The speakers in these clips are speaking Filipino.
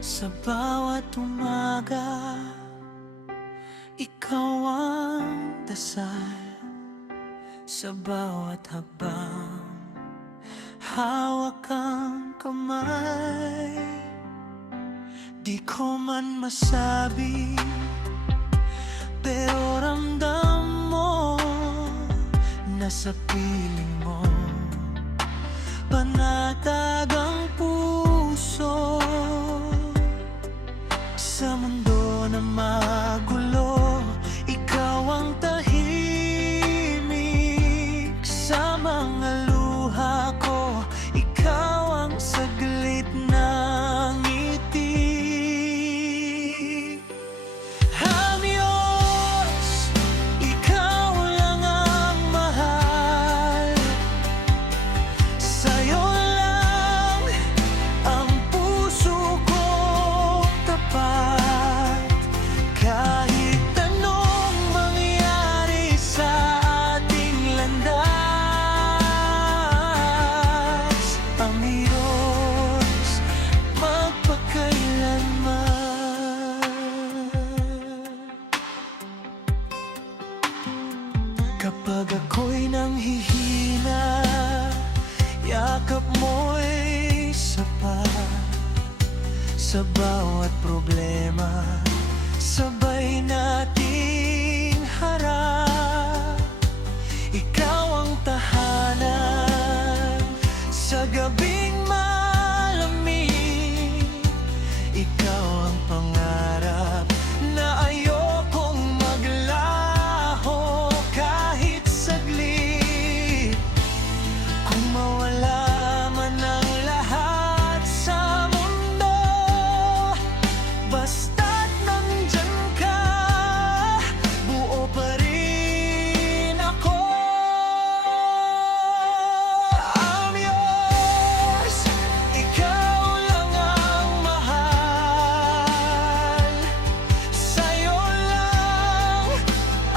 Sa bawat umaga, ikaw ang dasal. Sa bawat habang hawak ang kamay, di ko man masabi, pero ramdam mo na sa piling mo panatag ang puso. Sa mundo na magulo, ikaw ang tahimik. Sa mga luha ko, ikaw ang saglit na ngiti. Diyos, ikaw lang ang mahal. Sa'yo lang ang puso kong tapat. Kahit anong mangyari sa ating landas, ang Diyos magpakailanman. Kapag ako'y nanghihina, yakap mo'y sapat. Sa bawat problema, sabay nating harap. Ikaw ang tahanan sa gabing malamig. Ikaw ang pangarap na ayokong maglaho kahit saglit. Kung mawala man ang lahat sa mundo, basta't nandyan ka, buo pa rin ako. I'm yours, ikaw lang ang mahal. Sa'yo lang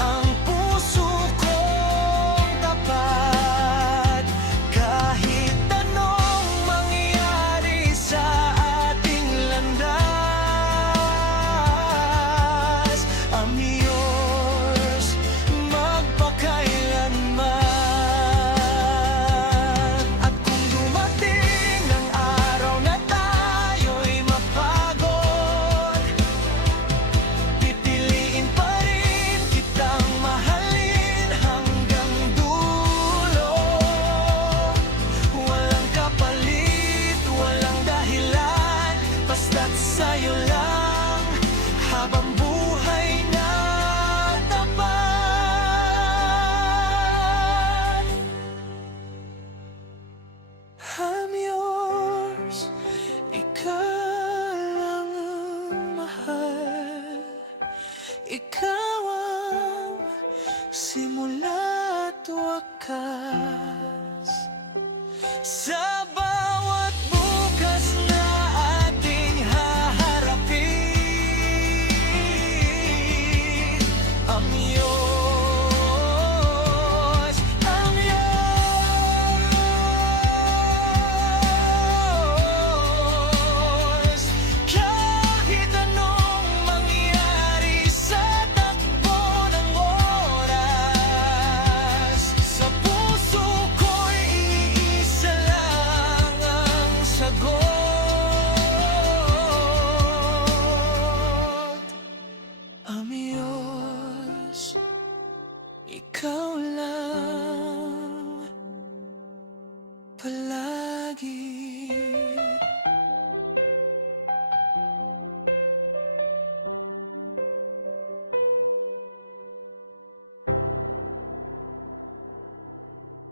ang puso kong tapat. Kahit anong mangyari sa ating landas, I'm yours magpakailanman. At kung dumating ang araw na tayo'y mapagod, pipiliin pa rin kitang mahalin hanggang dulo. Walang kapalit, walang dahilan, basta't sa'yo lang habang buhay na tapat. I'm yours, ikaw lang ang mahal. Ikaw ang simula at wakas. Sa bawat bukas na ating haharapin, I'm yours, I'm yours. Kahit anong mangyari sa takbo ng oras, sa puso ko'y iisa lang ang sagot. I'm yours, ikaw lang.